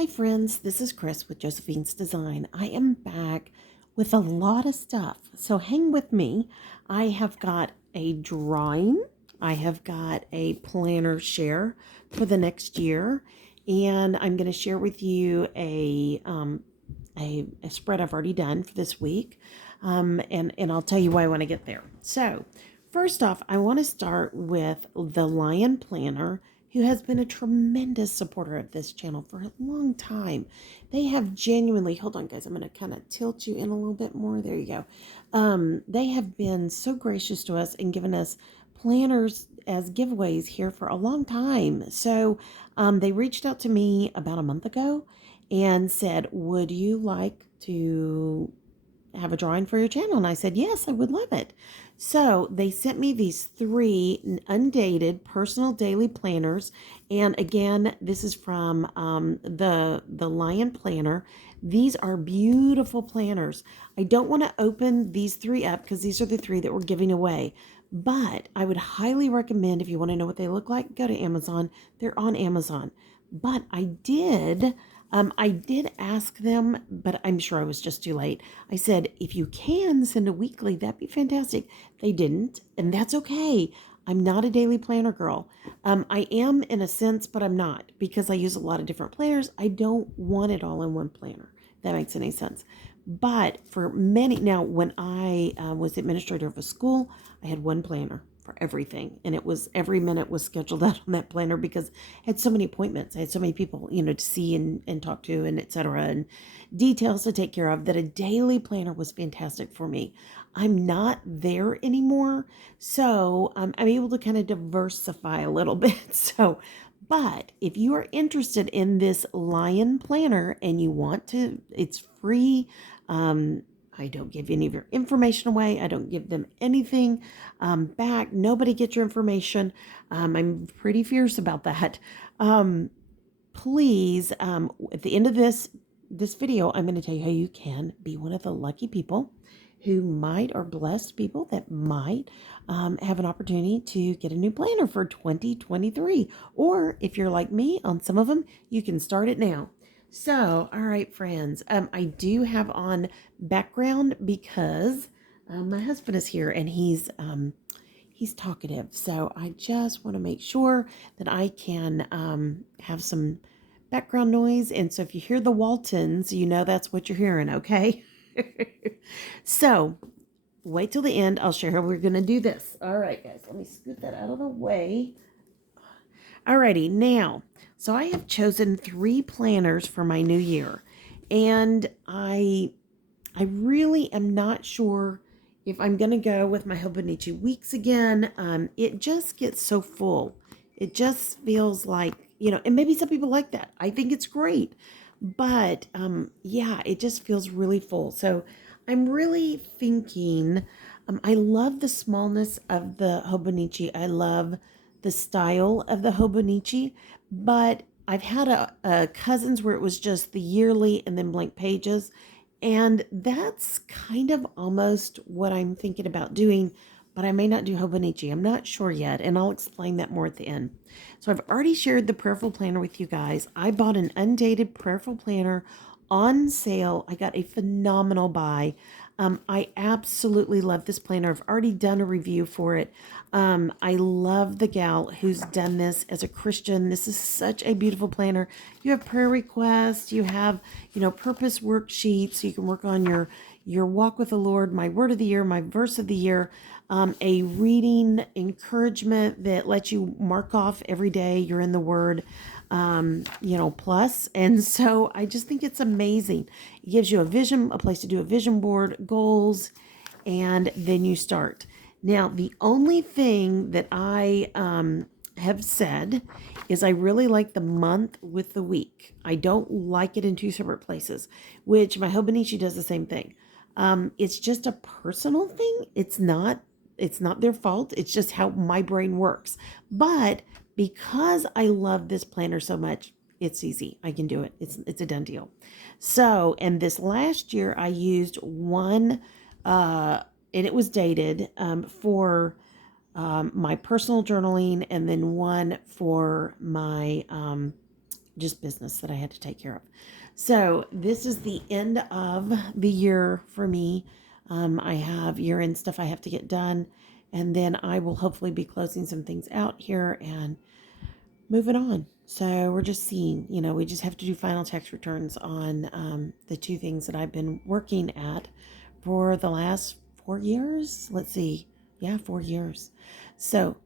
Hi friends, this is Chris with Josephine's Design. I am back with a lot of stuff, so hang with me. I have got a drawing, I have got a planner share for the next year, and I'm going to share with you a spread I've already done for this week, and I'll tell you why when I get there. So first off, I want to start with the Lion Planner, who has been a tremendous supporter of this channel for a long time. They have genuinely, hold on guys, I'm going to kind of tilt you in a little bit more. There you go. They have been so gracious to us and given us planners as giveaways here for a long time. So they reached out to me about a month ago and said, would you like to have a drawing for your channel? And I said, yes, I would love it. So they sent me these 3 undated personal daily planners. And again, this is from the Lion Planner. These are beautiful planners. I don't want to open these 3 up because these are the 3 that we're giving away. But I would highly recommend, if you want to know what they look like, go to Amazon. They're on Amazon. But I did ask them, but I'm sure I was just too late. I said, if you can send a weekly, that'd be fantastic. They didn't, and that's okay. I'm not a daily planner girl. I am in a sense, but I'm not, because I use a lot of different planners. I don't want it all in one planner. If that makes any sense. But for many, now when I was administrator of a school, I had one planner for everything, and it was every minute was scheduled out on that planner because I had so many appointments. I had so many people, to see and talk to, and etc., and details to take care of, that a daily planner was fantastic for me. I'm not there anymore, so I'm able to kind of diversify a little bit. So but if you are interested in this Lion Planner and you want to, it's free. I don't give any of your information away. I don't give them anything back. Nobody gets your information. I'm pretty fierce about that. Please, at the end of this video, I'm going to tell you how you can be one of the lucky people who might, or blessed people that might have an opportunity to get a new planner for 2023. Or if you're like me on some of them, you can start it now. So, all right, friends, I do have on background because my husband is here and he's talkative. So I just want to make sure that I can have some background noise. And so if you hear the Waltons, you know that's what you're hearing, okay? So wait till the end. I'll share how we're going to do this. All right, guys, let me scoot that out of the way. Alrighty, now, so I have chosen 3 planners for my new year, and I really am not sure if I'm going to go with my Hobonichi weeks again. It just gets so full. It just feels like, and maybe some people like that. I think it's great, but yeah, it just feels really full. So I'm really thinking, I love the smallness of the Hobonichi. I love the style of the Hobonichi, but I've had a cousins where it was just the yearly and then blank pages, and that's kind of almost what I'm thinking about doing, but I may not do Hobonichi. I'm not sure yet, and I'll explain that more at the end. So I've already shared the prayerful planner with you guys. I bought an undated prayerful planner on sale. I got a phenomenal buy. I absolutely love this planner. I've already done a review for it. I love the gal who's done this as a Christian. This is such a beautiful planner. You have prayer requests. You have, purpose worksheets. So you can work on your walk with the Lord, my word of the year, my verse of the year, a reading encouragement that lets you mark off every day you're in the word, plus. And so I just think it's amazing. It gives you a vision, a place to do a vision board, goals, and then you start. Now, the only thing that I have said is I really like the month with the week. I don't like it in 2 separate places, which my Hobonichi does the same thing. It's just a personal thing. It's not their fault. It's just how my brain works. But because I love this planner so much, it's easy. I can do it. It's a done deal. So, and this last year I used one, and it was dated for my personal journaling, and then one for my just business that I had to take care of. So this is the end of the year for me. I have year-end stuff I have to get done, and then I will hopefully be closing some things out here and moving on. So we're just seeing, we just have to do final tax returns on the two things that I've been working at for the last 4 years. Let's see. Yeah, 4 years. So,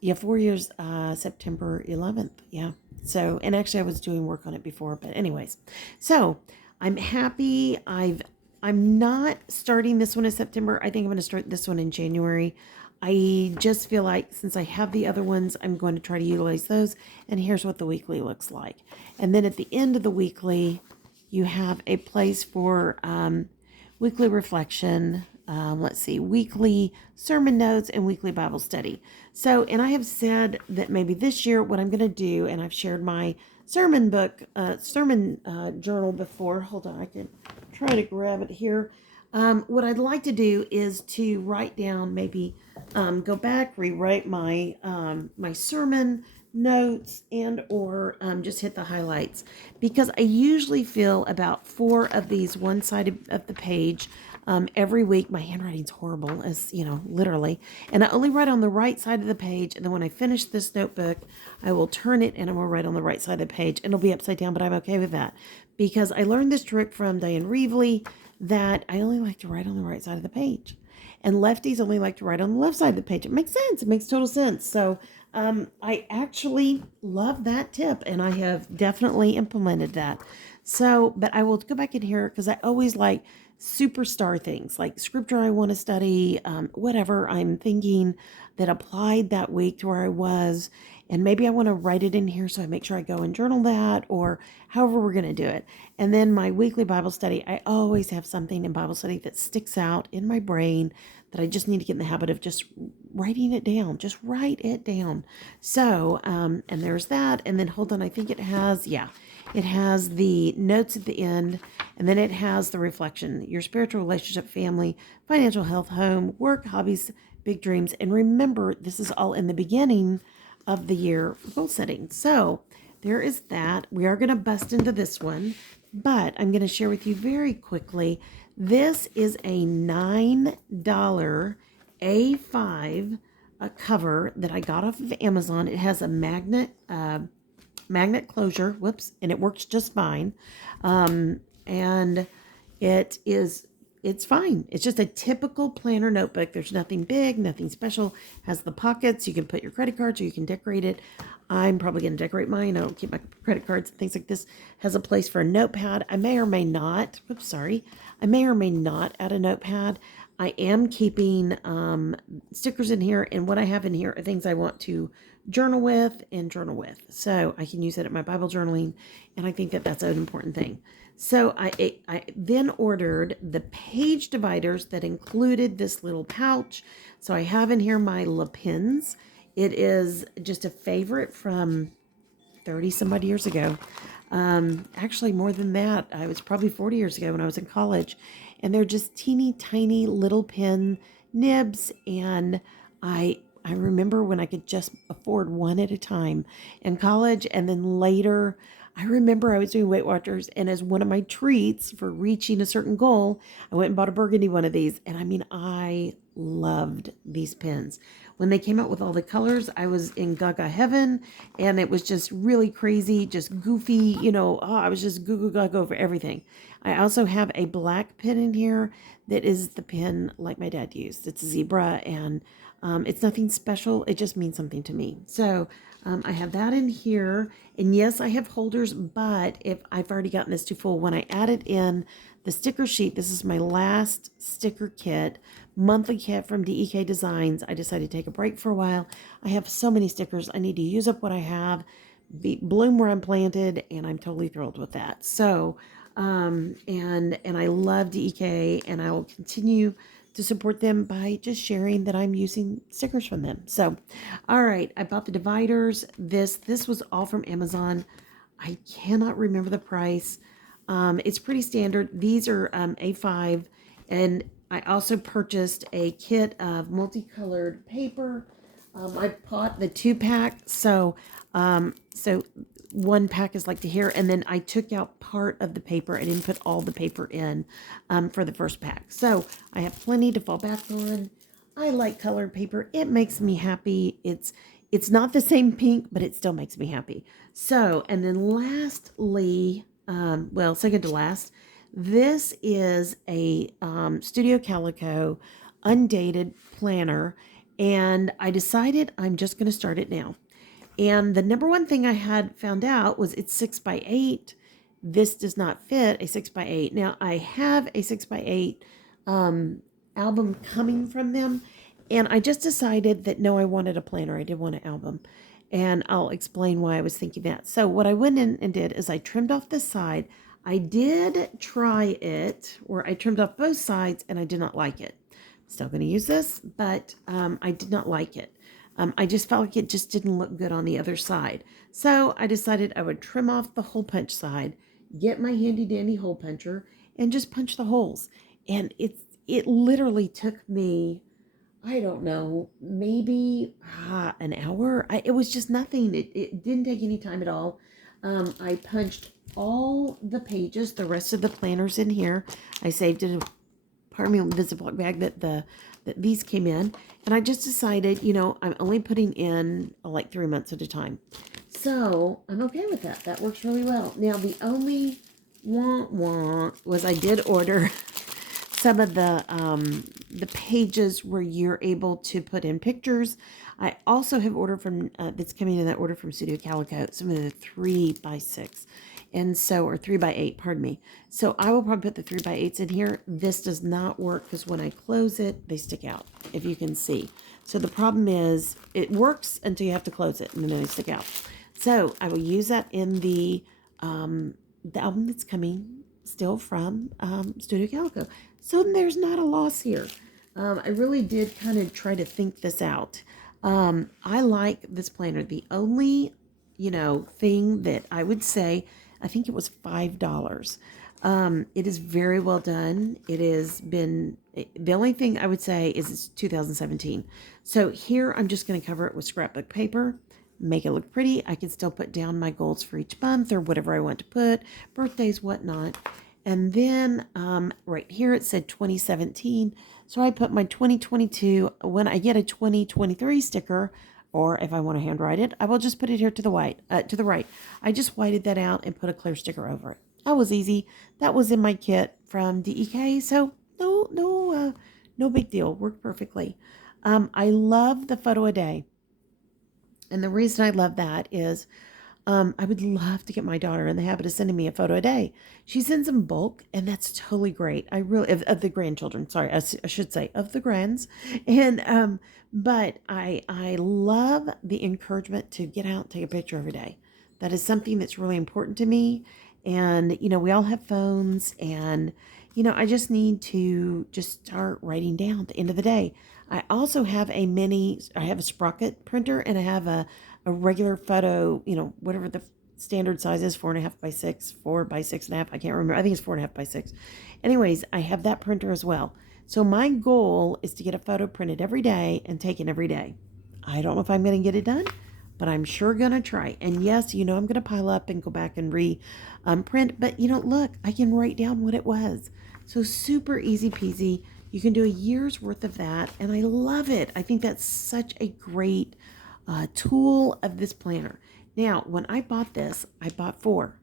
yeah, 4 years, September 11th. Yeah. So, and actually I was doing work on it before, but anyways. So I'm happy. I'm not starting this one in September. I think I'm going to start this one in January. I just feel like since I have the other ones, I'm going to try to utilize those. And here's what the weekly looks like. And then at the end of the weekly, you have a place for weekly reflection. Let's see, weekly sermon notes and weekly Bible study. So, and I have said that maybe this year what I'm going to do, and I've shared my sermon book, sermon journal before. Hold on, I can try to grab it here. What I'd like to do is to write down, maybe go back, rewrite my my sermon notes, and or just hit the highlights, because I usually fill about 4 of these one side of the page every week. My handwriting's horrible, as you know, literally, and I only write on the right side of the page, and then when I finish this notebook, I will turn it and I will write on the right side of the page, and it'll be upside down, but I'm okay with that because I learned this trick from Diane Reevely, that I only like to write on the right side of the page. And lefties only like to write on the left side of the page. It makes sense. It makes total sense. So I actually love that tip, and I have definitely implemented that. So, but I will go back in here because I always like superstar things, like scripture I want to study, whatever I'm thinking that applied that week to where I was. And maybe I want to write it in here so I make sure I go and journal that, or however we're going to do it. And then my weekly Bible study, I always have something in Bible study that sticks out in my brain that I just need to get in the habit of just writing it down. Just write it down. So, and there's that. And then hold on, I think it has, yeah, it has the notes at the end, and then it has the reflection, your spiritual relationship, family, financial health, home, work, hobbies, big dreams. And remember, this is all in the beginning of the year for goal setting. So there is that. We are going to bust into this one, but I'm going to share with you very quickly. This is a $9 A5 cover that I got off of Amazon. It has a magnet closure, whoops, and it works just fine. And it's fine. It's just a typical planner notebook. There's nothing big, nothing special. Has the pockets. You can put your credit cards, or you can decorate it. I'm probably going to decorate mine. I don't keep my credit cards and things like this. Has a place for a notepad. I may or may not, I may or may not add a notepad. I am keeping stickers in here, and what I have in here are things I want to journal with. So I can use it at my Bible journaling, and I think that that's an important thing. So I then ordered the page dividers that included this little pouch. So I have in here my Le Pins. It is just a favorite from 30 some odd years ago. Actually more than that. I was probably 40 years ago when I was in college. And they're just teeny tiny little pen nibs. And I remember when I could just afford one at a time in college. And then later, I remember I was doing Weight Watchers, and as one of my treats for reaching a certain goal, I went and bought a burgundy one of these. And I mean, I loved these pens. When they came out with all the colors, I was in gaga heaven, and it was just really crazy, just goofy, I was just goo goo gaga over everything. I also have a black pen in here that is the pen like my dad used. It's a zebra, and it's nothing special. It just means something to me. So I have that in here. And yes, I have holders, but if I've already gotten this too full, when I added in the sticker sheet, this is my last sticker kit, monthly kit from DEK Designs. I decided to take a break for a while. I have so many stickers. I need to use up what I have, bloom where I'm planted, and I'm totally thrilled with that. So, and I love DEK, and I will continue to support them by just sharing that I'm using stickers from them. So, all right, I bought the dividers. This was all from Amazon. I cannot remember the price. It's pretty standard. These are A5, and I also purchased a kit of multicolored paper. I bought the 2-pack, so one pack is like to here, and then I took out part of the paper. I didn't put all the paper in for the first pack. So I have plenty to fall back on. I like colored paper. It makes me happy. It's not the same pink, but it still makes me happy. So, and then lastly, well, second to last, this is a Studio Calico undated planner, and I decided I'm just going to start it now. And the number one thing I had found out was it's 6x8. This does not fit a 6x8. Now, I have a 6x8 album coming from them, and I just decided that no, I wanted a planner. I didn't want an album. And I'll explain why I was thinking that. So what I went in and did is I trimmed off the side. I did try it, or I trimmed off both sides, and I did not like it. Still going to use this, but I did not like it. I just felt like it just didn't look good on the other side. So I decided I would trim off the hole punch side, get my handy dandy hole puncher, and just punch the holes. And it literally took me, I don't know, maybe an hour. It was just nothing. It didn't take any time at all. I punched all the pages, the rest of the planners in here. I saved it, pardon me, the Ziploc bag that these came in. And I just decided, you know, I'm only putting in like 3 months at a time. So I'm okay with that. That works really well. Now, the only was I did order some of the pages where you're able to put in pictures. I also have ordered from, that's coming in that order from Studio Calico, some of the 3x6. And so, or 3x8, pardon me. So I will probably put the 3x8s in here. This does not work because when I close it, they stick out, if you can see. So the problem is it works until you have to close it and then they stick out. So I will use that in the album that's coming still from Studio Calico. So there's not a loss here. I really did kind of try to think this out. I like this planner. The only, you know, thing that I would say, I think it was $5. It is very well done. It has been, the only thing I would say is it's 2017. So here I'm just going to cover it with scrapbook paper, make it look pretty. I can still put down my goals for each month or whatever I want to put, birthdays, whatnot. And then right here it said 2017. So I put my 2022. When I get a 2023 sticker, or if I want to handwrite it, I will just put it here to the right. I just whited that out and put a clear sticker over it. That was easy. That was in my kit from DEK, so no big deal. Worked perfectly. I love the photo a day, and the reason I love that is I would love to get my daughter in the habit of sending me a photo a day. She sends them bulk, and that's totally great. I really, of the grandchildren, sorry, I should say of the grands. And, but I love the encouragement to get out and take a picture every day. That is something that's really important to me. And, you know, we all have phones, and, you know, I just need to just start writing down at the end of the day. I also have I have a sprocket printer, and I have a regular photo, you know, whatever the standard size is, 4.5 by 6, 4 by 6.5. I can't remember. I think it's 4.5 by 6. Anyways, I have that printer as well. So my goal is to get a photo printed every day and taken every day. I don't know if I'm going to get it done, but I'm sure going to try. And yes, you know, I'm going to pile up and go back and print. But, you know, look, I can write down what it was. So super easy peasy. You can do a year's worth of that. And I love it. I think that's such a great tool of this planner. Now, when I bought this, I bought 4.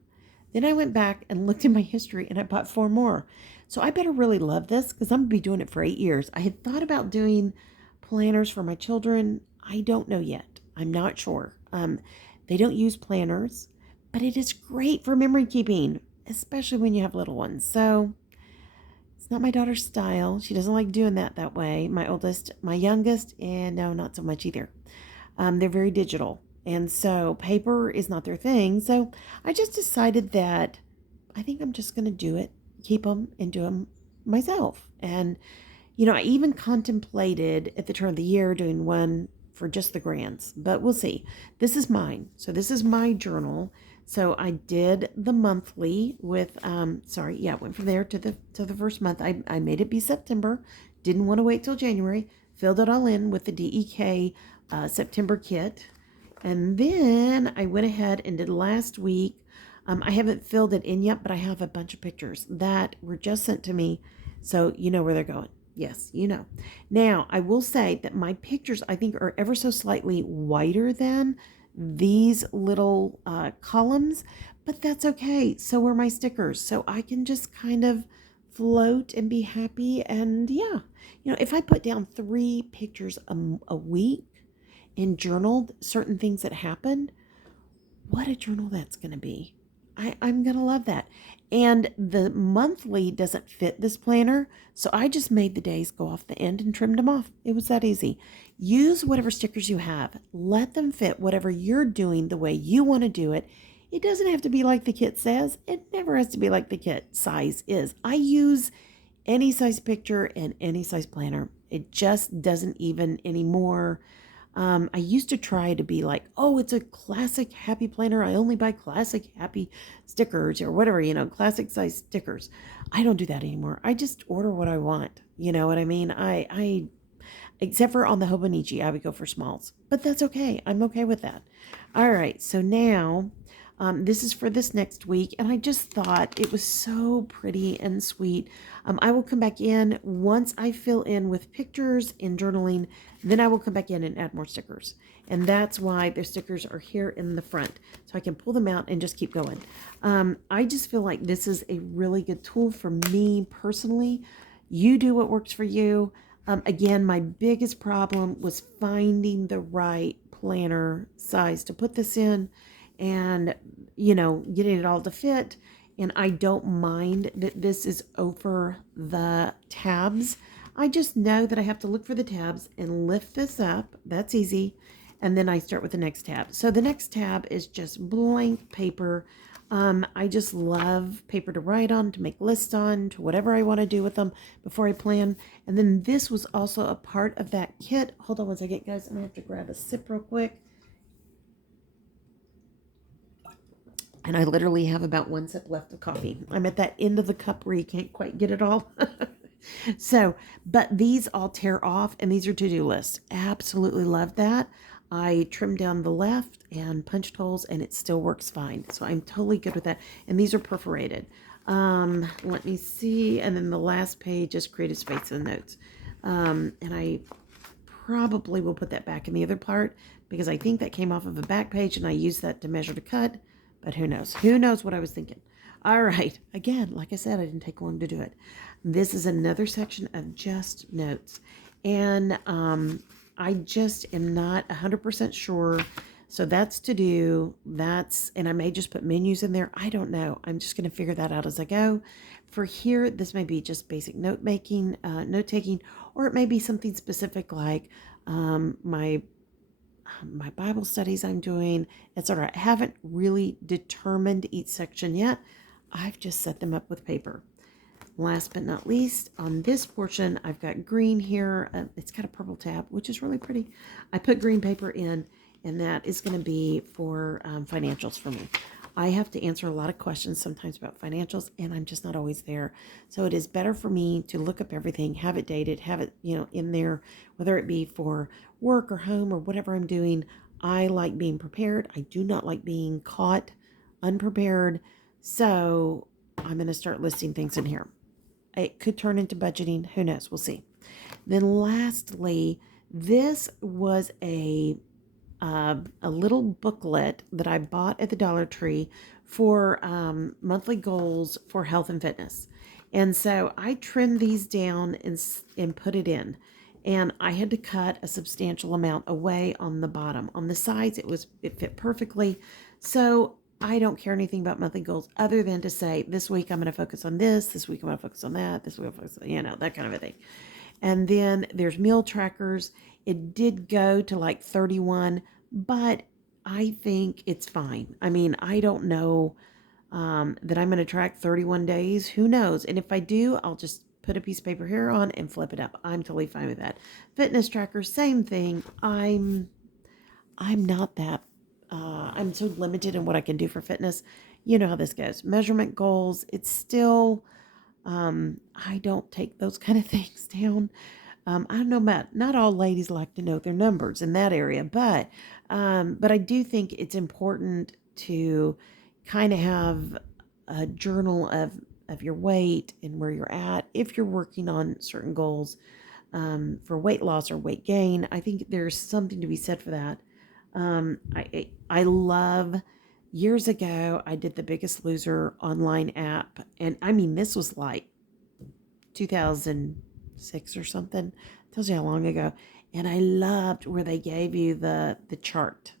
Then I went back and looked in my history and I bought 4 more. So I better really love this because I'm going to be doing it for 8 years. I had thought about doing planners for my children. I don't know yet. I'm not sure. They don't use planners, but it is great for memory keeping, especially when you have little ones. So it's not my daughter's style. She doesn't like doing that way. My youngest, and no, not so much either. They're very digital. And so paper is not their thing. So I just decided that I think I'm just going to do it, keep them and do them myself. And, you know, I even contemplated at the turn of the year doing one for just the grands, but we'll see. This is mine. So this is my journal. So I did the monthly with, went from there to the first month. I made it be September. Didn't want to wait till January. Filled it all in with the DEK September kit. And then I went ahead and did last week. I haven't filled it in yet, but I have a bunch of pictures that were just sent to me. So you know where they're going. Yes, you know. Now, I will say that my pictures, I think, are ever so slightly wider than these little columns, but that's okay. So are my stickers. So I can just kind of float and be happy. And yeah, if I put down 3 pictures a week, and journaled certain things that happened, what a journal that's going to be. I'm going to love that. And the monthly doesn't fit this planner, so I just made the days go off the end and trimmed them off. It was that easy. Use whatever stickers you have. Let them fit whatever you're doing the way you want to do it. It doesn't have to be like the kit says. It never has to be like the kit size is. I use any size picture and any size planner. It just doesn't even anymore. I used to try to be like, oh, it's a classic happy planner. I only buy classic happy stickers or whatever, classic size stickers. I don't do that anymore. I just order what I want. You know what I mean? I except for on the Hobonichi, I would go for smalls, but that's okay. I'm okay with that. All right. So now this is for this next week, and I just thought it was so pretty and sweet. I will come back in once I fill in with pictures and journaling, then I will come back in and add more stickers. And that's why the stickers are here in the front, so I can pull them out and just keep going. I just feel like this is a really good tool for me personally. You do what works for you. Again, my biggest problem was finding the right planner size to put this in and, getting it all to fit. And I don't mind that this is over the tabs. I just know that I have to look for the tabs and lift this up. That's easy. And then I start with the next tab. So the next tab is just blank paper. I just love paper to write on, to make lists on, to whatever I want to do with them before I plan. And then this was also a part of that kit. Hold on one second, guys. I'm going to have to grab a sip real quick. And I literally have about 1 sip left of coffee. I'm at that end of the cup where you can't quite get it all. But these all tear off, and these are to-do lists. Absolutely love that. I trimmed down the left and punched holes, and it still works fine. So I'm totally good with that. And these are perforated. Let me see. And then the last page is creative space and notes. And I probably will put that back in the other part because I think that came off of a back page, and I used that to measure to cut. But who knows? Who knows what I was thinking? All right. Again, like I said, I didn't take long to do it. This is another section of just notes. And I just am not 100% sure. So that's to do. And I may just put menus in there. I don't know. I'm just going to figure that out as I go. For here, this may be just basic note taking, or it may be something specific like my Bible studies I'm doing, etc. I haven't really determined each section yet. I've just set them up with paper. Last but not least, on this portion, I've got green here. It's got a purple tab, which is really pretty. I put green paper in, and that is going to be for financials for me. I have to answer a lot of questions sometimes about financials, and I'm just not always there. So it is better for me to look up everything, have it dated, have it, in there, whether it be for work or home or whatever I'm doing. I like being prepared. I do not like being caught unprepared. So I'm going to start listing things in here. It could turn into budgeting. Who knows? We'll see. Then lastly, this was a little booklet that I bought at the Dollar Tree for monthly goals for health and fitness. And so I trimmed these down and put it in. And I had to cut a substantial amount away on the bottom. On the sides, it fit perfectly. So I don't care anything about monthly goals other than to say, this week I'm going to focus on this week I'm going to focus on that, this week I'm focus on, that kind of a thing. And then there's meal trackers. It did go to like 31, but I think it's fine. I mean, I don't know that I'm going to track 31 days. Who knows? And if I do, I'll just put a piece of paper here on and flip it up. I'm totally fine with that. Fitness tracker, same thing. I'm not that. I'm so limited in what I can do for fitness. You know how this goes. Measurement goals. It's still. I don't take those kind of things down. I don't know about, not all ladies like to know their numbers in that area, but But I do think it's important to kind of have a journal of your weight and where you're at if you're working on certain goals for weight loss or weight gain. I think there's something to be said for that. I love. Years ago, I did the Biggest Loser online app, and I mean, this was like 2006 or something. Tells you how long ago. And I loved where they gave you the chart,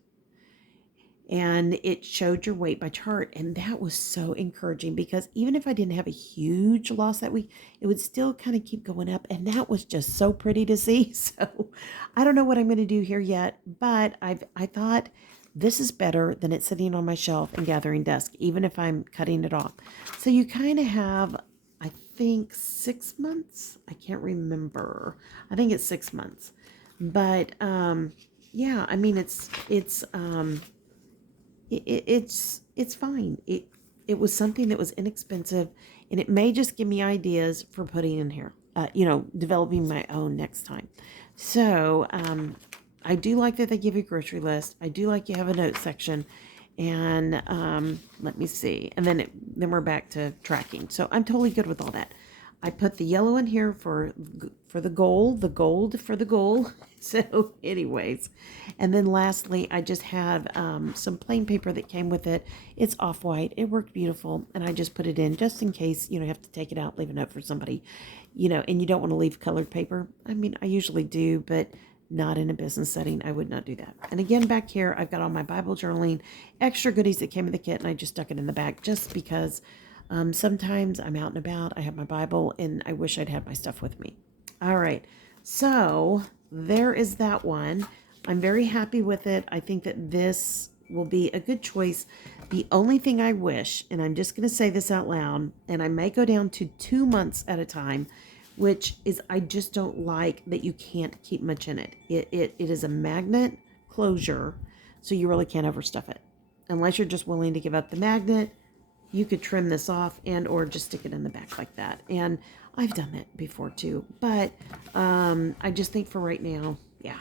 and it showed your weight by chart, and that was so encouraging because even if I didn't have a huge loss that week, it would still kind of keep going up, and that was just so pretty to see. So I don't know what I'm going to do here yet, but I thought this is better than it sitting on my shelf and gathering dust, even if I'm cutting it off. So you kind of have, I think, 6 months. I can't remember. I think it's 6 months, but yeah, I mean it's fine. It was something that was inexpensive, and it may just give me ideas for putting in here. Developing my own next time. So I do like that they give you a grocery list. I do like you have a note section, and let me see. And then we're back to tracking. So I'm totally good with all that. I put the yellow in here for the gold for the goal. So anyways, and then lastly, I just have some plain paper that came with it. It's off-white. It worked beautiful, and I just put it in just in case, you have to take it out, leave a note for somebody, and you don't want to leave colored paper. I mean, I usually do, but not in a business setting. I would not do that. And again, back here, I've got all my Bible journaling, extra goodies that came in the kit, and I just stuck it in the back just because sometimes I'm out and about. I have my Bible, and I wish I'd had my stuff with me. All right. So there is that one. I'm very happy with it. I think that this will be a good choice. The only thing I wish, and I'm just going to say this out loud, and I may go down to 2 months at a time, which is I just don't like that you can't keep much in it. It is a magnet closure, so you really can't overstuff it. Unless you're just willing to give up the magnet, you could trim this off and or just stick it in the back like that. And I've done that before too. But I just think for right now, yeah.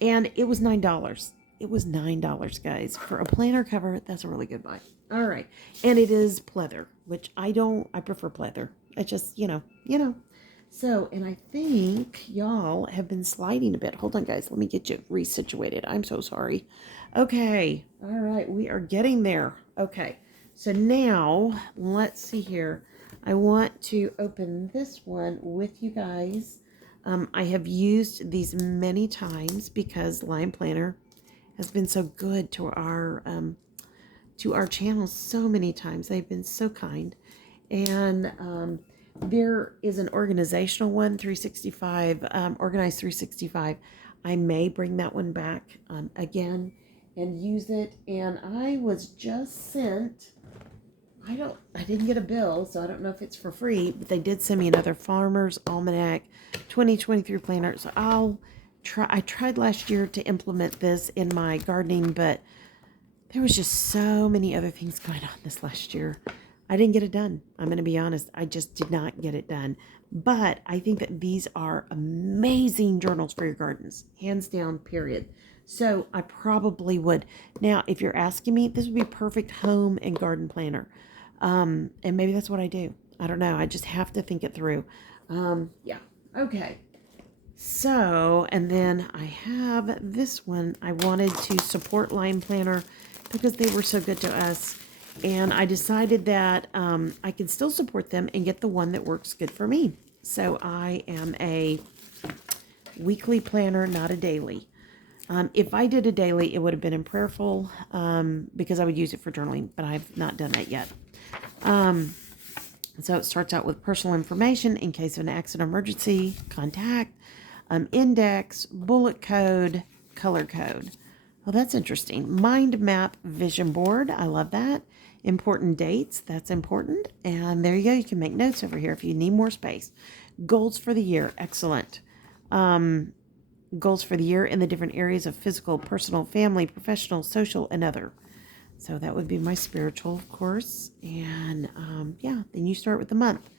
And it was $9. It was $9, guys. For a planner cover, that's a really good buy. All right. And it is pleather, which I prefer pleather. I just, So, and I think y'all have been sliding a bit. Hold on, guys. Let me get you resituated. I'm so sorry. Okay. All right. We are getting there. Okay. So now, let's see here. I want to open this one with you guys. I have used these many times because Lion Planner has been so good to our channel so many times. They've been so kind. And there is an organizational one, 365, Organized 365. I may bring that one back again and use it. And I was just sent... I didn't get a bill, so I don't know if it's for free, but they did send me another Farmer's Almanac 2023 planner. So I tried last year to implement this in my gardening, but there was just so many other things going on this last year. I didn't get it done. I'm going to be honest. I just did not get it done. But I think that these are amazing journals for your gardens. Hands down, period. So I probably would. Now, if you're asking me, this would be a perfect home and garden planner. And maybe that's what I do. I don't know. I just have to think it through. Yeah. Okay. So, and then I have this one. I wanted to support Lion Planner because they were so good to us. And I decided that I can still support them and get the one that works good for me. So I am a weekly planner, not a daily. If I did a daily, it would have been in Prayerful because I would use it for journaling, but I've not done that yet. So it starts out with personal information in case of an accident or emergency, contact, index, bullet code, color code. Well, that's interesting. Mind map vision board. I love that. Important dates. That's important. And there you go. You can make notes over here if you need more space. Goals for the year. Excellent. Goals for the year in the different areas of physical, personal, family, professional, social, and other. So that would be my spiritual, of course. And yeah, then you start with the month.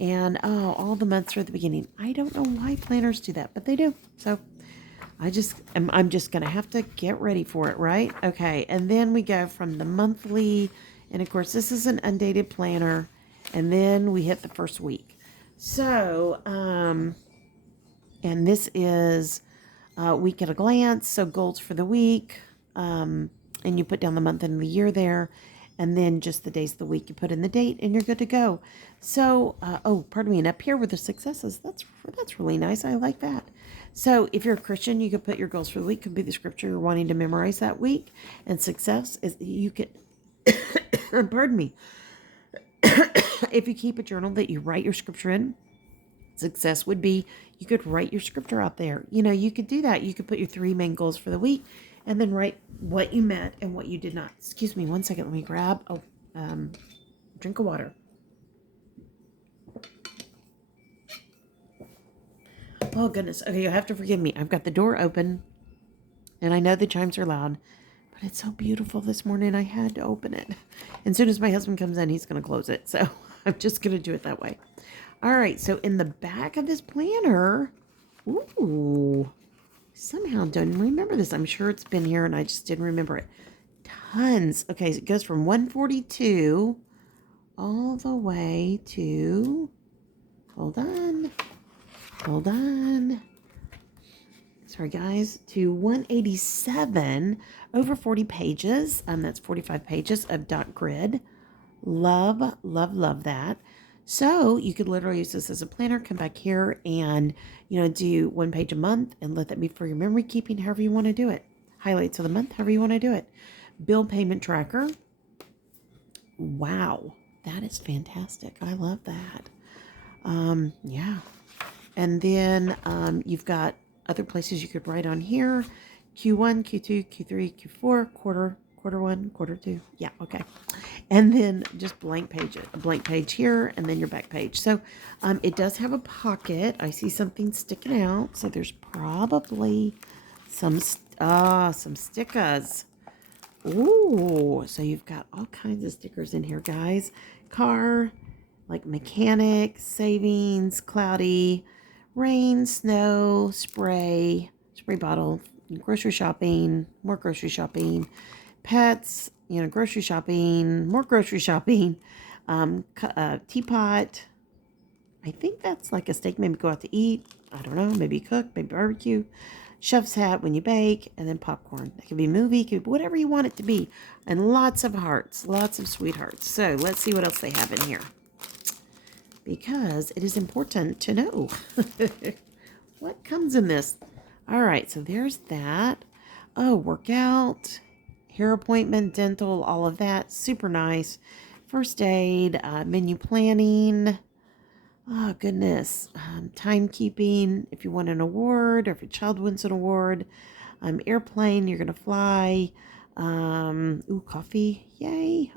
And all the months are at the beginning. I don't know why planners do that, but they do. So I'm just going to have to get ready for it, right? Okay. And then we go from the monthly, and of course this is an undated planner, and then we hit the first week. So, and this is week at a glance. So goals for the week. And you put down the month and the year there. And then just the days of the week, you put in the date and you're good to go. So, oh, pardon me. And up here with the successes, that's really nice. I like that. So if you're a Christian, you could put your goals for the week, could be the scripture you're wanting to memorize that week. And success is you could, pardon me. If you keep a journal that you write your scripture in, success would be you could write your scripture out there. You know, you could do that. You could put your 3 main goals for the week and then write what you met and what you did not. Excuse me one second. Let me grab a drink of water. Oh, goodness. Okay, you'll have to forgive me. I've got the door open, and I know the chimes are loud, but it's so beautiful this morning. I had to open it. And as soon as my husband comes in, he's going to close it. So I'm just going to do it that way. All right, so in the back of this planner, ooh, somehow don't remember this. I'm sure it's been here, and I just didn't remember it. Tons. Okay, so it goes from 142 all the way to, hold on, sorry guys, to 187, over 40 pages. That's 45 pages of dot grid. Love, love, love that. So you could literally use this as a planner, come back here and, you know, do 1 page a month and let that be for your memory keeping, however you want to do it. Highlights of the month, however you want to do it. Bill payment tracker. Wow, that is fantastic. I love that. Yeah. And then you've got other places you could write on here. Q1, Q2, Q3, Q4, quarter 1, quarter 2. Yeah, okay. And then just blank page, a blank page here, and then your back page. So it does have a pocket. I see something sticking out. So there's probably some stickers. Ooh, so you've got all kinds of stickers in here, guys. Car, like mechanic, savings, cloudy, rain, snow, spray bottle, grocery shopping, more grocery shopping, pets, you know, grocery shopping, more grocery shopping, teapot. I think that's like a steak, maybe go out to eat. I don't know, maybe cook, maybe barbecue. Chef's hat when you bake, and then popcorn. It could be movie, it could be whatever you want it to be. And lots of hearts, lots of sweethearts. So let's see what else they have in here, because it is important to know what comes in this. All right, so there's that. Oh, workout, hair appointment, dental, all of that. Super nice. First aid, menu planning. Oh, goodness. Timekeeping, if you want an award or if your child wins an award. Airplane, you're going to fly. Ooh, coffee. Yay.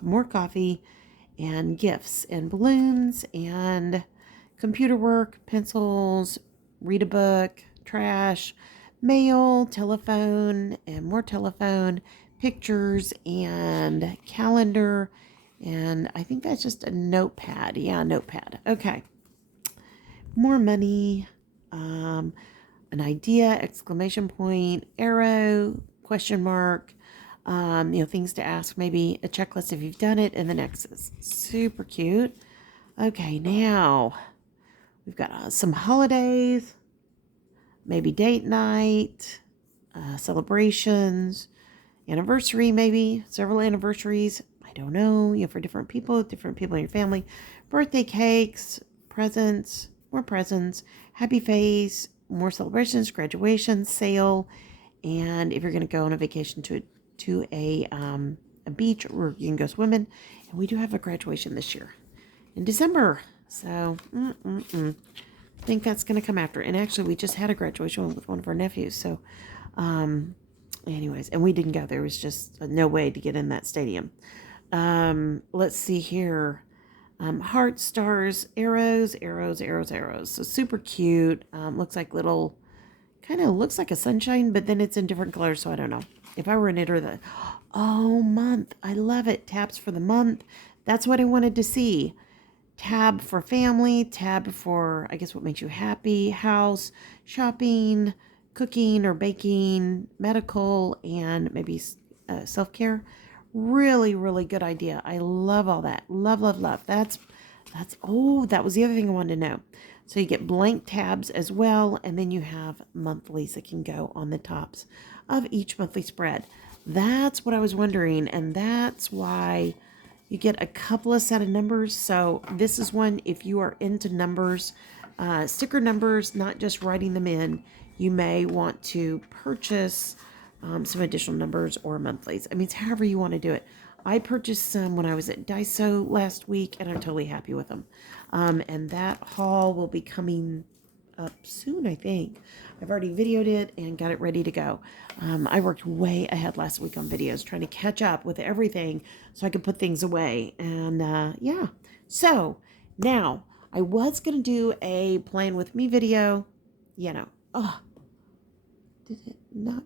More coffee. And gifts and balloons and computer work, pencils, read a book, trash, mail, telephone, and more telephone, pictures, and calendar. And I think that's just a notepad. Yeah, notepad. Okay. More money, an idea, exclamation point, arrow, question mark, you know, things to ask, maybe a checklist if you've done it, and the X's. Super cute. Okay, now we've got some holidays, maybe date night, celebrations, anniversary, maybe several anniversaries. I don't know, you know, for different people in your family. Birthday cakes, presents, more presents, happy face, more celebrations, graduation, sale, and if you're going to go on a vacation to a beach, or you can go swimming. And we do have a graduation this year in December. So, I think that's going to come after. And actually, we just had a graduation with one of our nephews. So, anyways, and we didn't go. There was just no way to get in that stadium. Let's see here. Hearts, stars, arrows. So super cute. Looks like little, kind of looks like a sunshine, but then it's in different colors. So I don't know. If I were a knitter, month. I love it. Tabs for the month. That's what I wanted to see. Tab for family, tab for, I guess, what makes you happy, house, shopping, cooking or baking, medical, and maybe self-care. Really, really good idea. I love all that. Love, love, love. Oh, that was the other thing I wanted to know. So you get blank tabs as well, and then you have monthlies that can go on the tops of each monthly spread. That's what I was wondering, and that's why you get a couple of set of numbers. So this is one, if you are into numbers, sticker numbers, not just writing them in, you may want to purchase some additional numbers or monthlies. I mean, it's however you want to do it. I purchased some when I was at Daiso last week, and I'm totally happy with them. And that haul will be coming up soon, I think. I've already videoed it and got it ready to go. I worked way ahead last week on videos, trying to catch up with everything so I could put things away. And yeah, so now I was going to do a plan with me video, oh, did it not